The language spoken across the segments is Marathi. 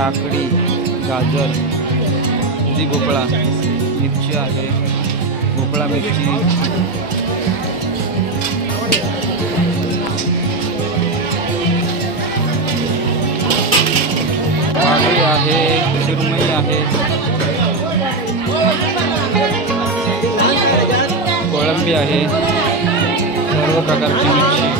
काकडी, गाजर, दुधी भोपळा, मिरची आहे, भोपळा मिरची, काकडी आहे, सुरमई आहे, कोळंबी आहे, सर्व प्रकारची मिरची।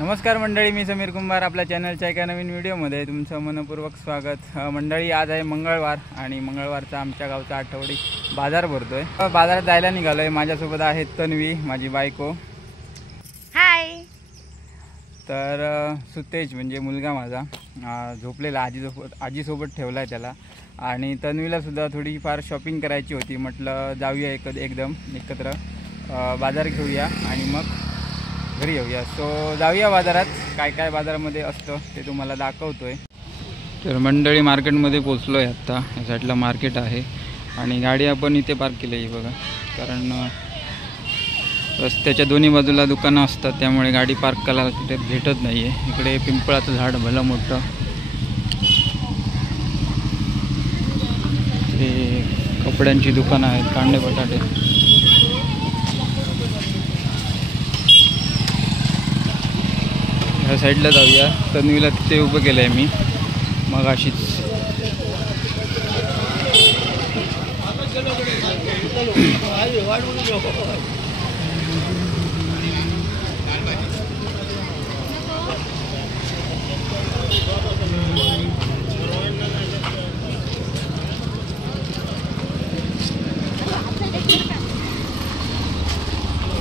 नमस्कार मंडळी, मी समीर कुंभार। आपल्या चॅनलच्या एका नवीन व्हिडिओमध्ये तुमचं मनपूर्वक स्वागत। मंडळी, आज आहे मंगळवार आणि मंगळवारचा आमच्या गावचा आठवडी बाजार भरतोय। बाजारात जायला निघालोय। माझ्यासोबत आहे तन्वी, माझी बायको। हाय। तर सुतेज म्हणजे मुलगा माझा झोपलेला, आजीसोबत ठेवला आहे त्याला। आणि तन्वीला सुद्धा थोडीफार शॉपिंग करायची होती। म्हटलं जाऊया एकदम एकत्र बाजार घेऊया आणि मग घरी येऊया। सो जाऊया बाजारात। काय काय बाजारामध्ये असतं ते तुम्हाला दाखवतोय। तर मंडळी, मार्केटमध्ये पोचलो आहे आत्ता। या साईडला मार्केट आहे आणि गाडी आपण इथे पार्क केली आहे बघा, कारण रस्त्याच्या दोन्ही बाजूला दुकानं असतात, त्यामुळे गाडी पार्क करायला तिथे भेटत नाही आहे। इकडे पिंपळाचं झाड भलं मोठं, हे कपड्यांची दुकानं आहेत, कांदे बटाटे। ह्या साईडला जाऊया। तन्वीला तिथे उभं केलं आहे मी मग अशीच।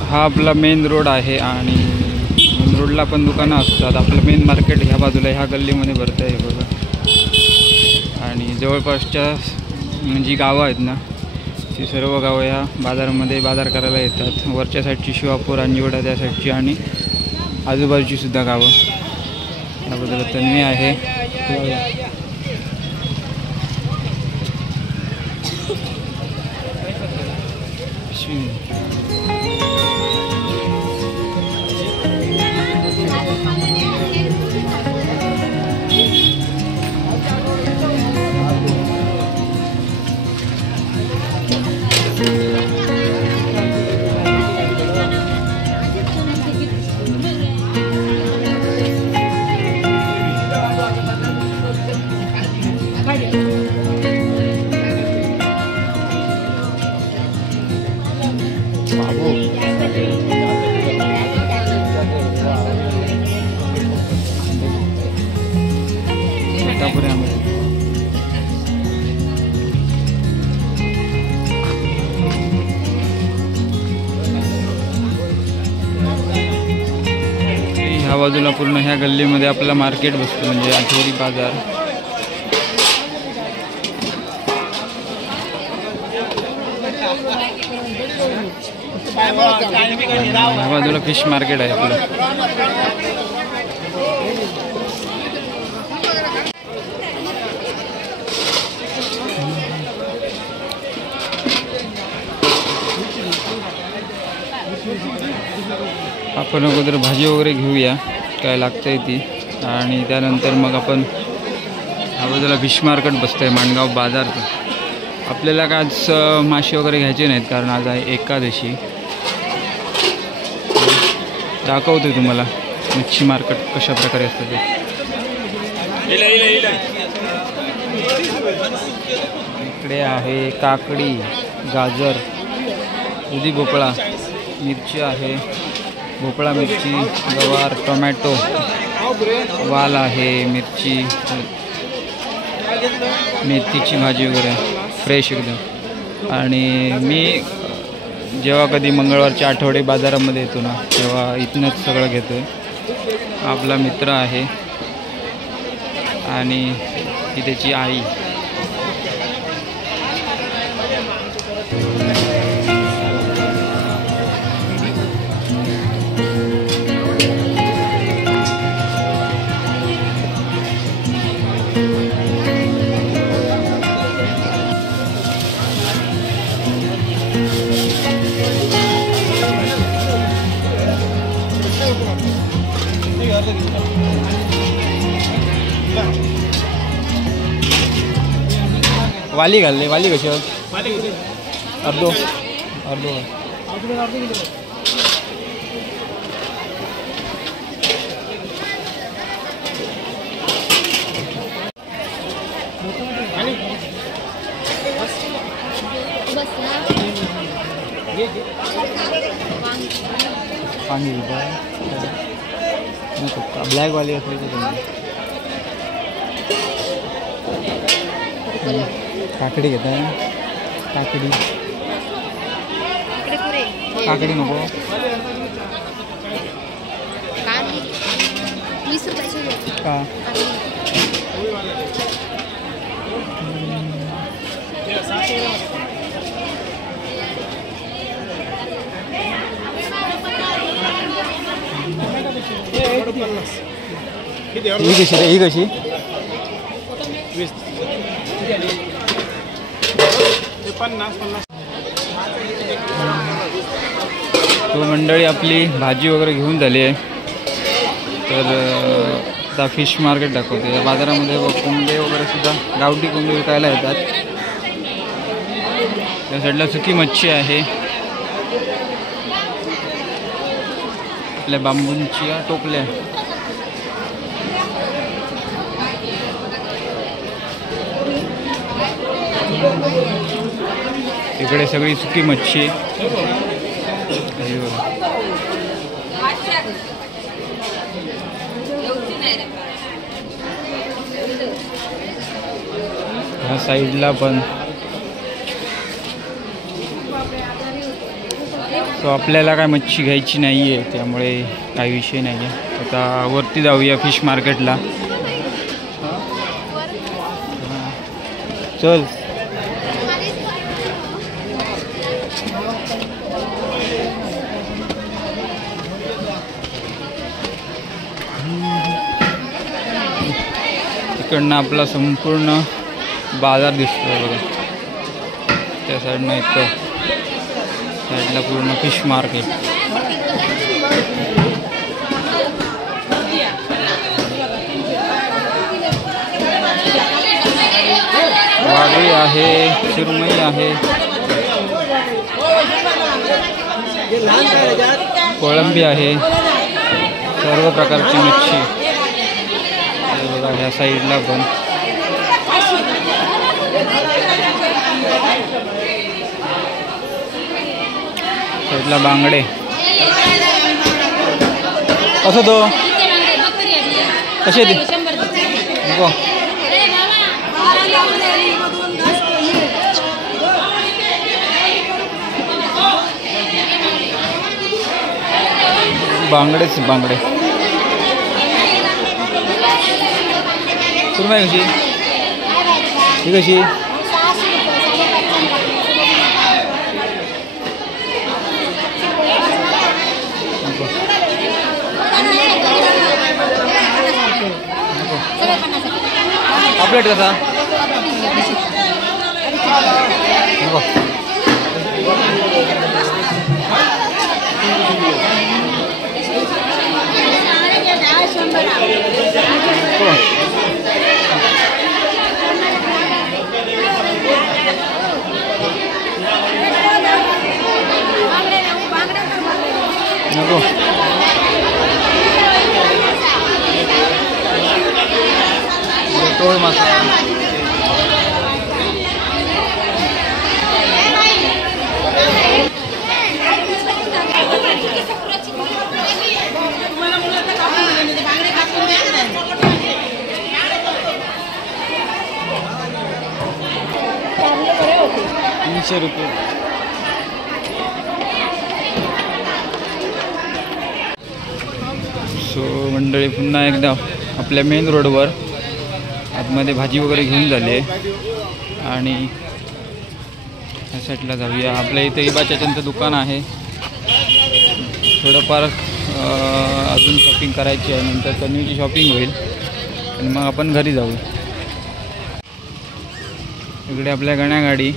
हा आपला मेन रोड आहे आणि मेन रोडला पण दुकानं असतात। आपलं मेन मार्केट ह्या बाजूला ह्या गल्लीमध्ये भरतं आहे बघा। आणि जवळपासच्या जी गावं आहेत ना, ती सर्व गावं ह्या बाजारामध्ये बाजार करायला येतात। वरच्या साईडची शिवापूर, अंजिवडा त्या साईडची आणि आजूबाजूची सुद्धा गावं। या बाजूला तन्वी आहे। ह्या बाजूला पूर्ण ह्या गल्लीमध्ये आपला मार्केट बसतो, म्हणजे आठवडी बाजार। ह्या बाजूला फिश मार्केट आहे आपलं। आपण अगोदर भाजी वगैरे घेऊया काय लागतंय ती, आणि त्यानंतर मग आपण ह्या बाजूला फिश मार्केट बसतं आहे, माणगाव बाजारचं। आपल्याला काय आज मासे वगैरे घ्यायचे नाहीत, कारण आज आहे एकादशी। दाखवतोय तुम्हाला मच्छी मार्केट कशा प्रकारे असतं ते। इकडे आहे काकडी, गाजर, दुधी भोपळा, मिरची आहे, भोपळा मिरची, गवार, टोमॅटो, वाल आहे, मिरची, मेथीची भाजी वगैरे फ्रेश एकदम। आणि मी जेव्हा कधी मंगळवारच्या आठवडे बाजारामध्ये येतो ना, तेव्हा इथनंच सगळं घेतो आहे। आपला मित्र आहे आणि ही त्याची आई। वाली घालले, वाली कशी अर्धो अर्धो पाणी ब्लॅक वाली असली तर काकडी घेत आहे. काकडी काकडी नको. 20 रुपयाची का ही कशी रे? ही कशी? तो मंडळी आपली भाजी वगैरे घेऊन झाली आहे. तर आता फिश मार्केट दाखवते. या बाजारामध्ये कोंबडे वगैरे सुद्धा गावठी कोंबडे विकायला येतात. त्या साईडला सुकी मच्छी आहे. आपल्या बांबूंची टोपल्या. इकडे सगळी सुकी मच्छी. ह्या साईडला पण तो आपल्याला काय मच्छी घ्यायची नाही आहे, त्यामुळे काही विषय नाही आहे. आता वरती जाऊया फिश मार्केटला. चल इकडनं आपला संपूर्ण बाजार दिसतोय बघा. त्या साईडनं इथं साईडला पूर्ण फिश मार्केट. वागळी आहे, सुरमई आहे, कोळंबी आहे, सर्व प्रकारची मच्छी बघा. ह्या साईडला पण साईडला बांगडे. कसं तो कसे ते नको बांगडेच बांगडे. सुरमई कशी? ही कशी? प्लेट कसा? नको नको तोड मसाला. ₹300. सो मंडळी पुन्हा एकदा आपल्या मेन रोडवर आतमध्ये भाजी वगैरे घेऊन झाली आहे आणि या साईडला जाऊया. आपल्या इथे इबाचाच्यांचं दुकान आहे. थोडंफार अजून शॉपिंग करायची आहे. नंतर तन्वीची शॉपिंग होईल आणि मग आपण घरी जाऊ. इकडे आपल्या गण्या गाडी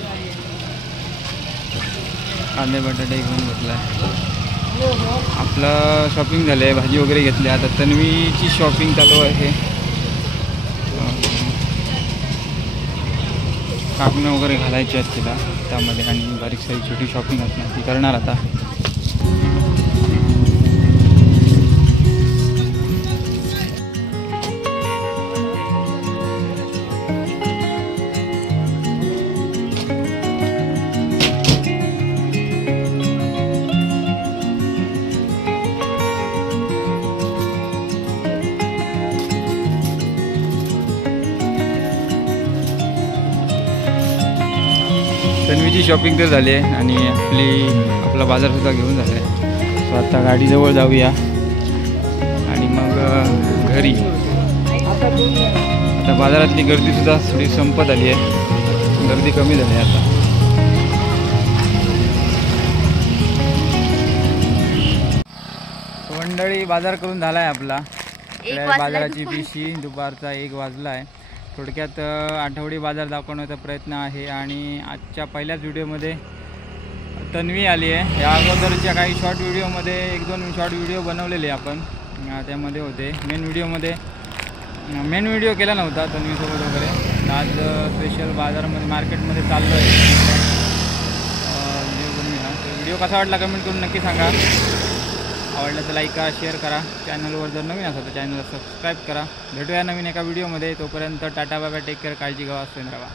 कांदे बटाटे घेऊन बसला आहे. आपलं शॉपिंग झालं आहे, भाजी वगैरे घेतली. आता तन्वीची शॉपिंग चालू आहे. कापणं वगैरे घालायची आहेत तिला त्यामध्ये आणि बारीक सारी छोटी शॉपिंग असणार ती करणार आता. तन्वीची शॉपिंग तर झाली आहे आणि आपला बाजारसुद्धा घेऊन झाला आहे. सो आता गाडीजवळ जाऊया आणि मग घरी. आता बाजारातली गर्दीसुद्धा थोडी संपत आली आहे, गर्दी कमी झाली आहे आता. मंडळी बाजार करून झाला आहे आपला. बाजाराची पिशी दुपारचा 1 वाजला आहे. थोडक्यात आठवडी बाजार दाखवण्याचा प्रयत्न आहे आणि आजच्या पहिल्याच व्हिडिओमध्ये तन्वी आली आहे. या अगोदरच्या काही शॉर्ट व्हिडिओमध्ये 1-2 शॉर्ट व्हिडिओ बनवलेले आपण त्यामध्ये होते. मेन व्हिडिओ केला नव्हता तन्वीसोबत वगैरे. आज स्पेशल बाजारामध्ये मार्केटमध्ये चाललो आहे व्हिडिओ बनवूया. व्हिडिओ कसा वाटला कमेंट करून नक्की सांगा. आवडलं तर लाईक करा, शेअर करा. चॅनलवर जर नवीन असेल तर चॅनलला सबस्क्राईब करा. भेटूया नवीन एका व्हिडिओमध्ये. तोपर्यंत tata bye bye, take care, काळजी घ्या, स्वस्त राहा.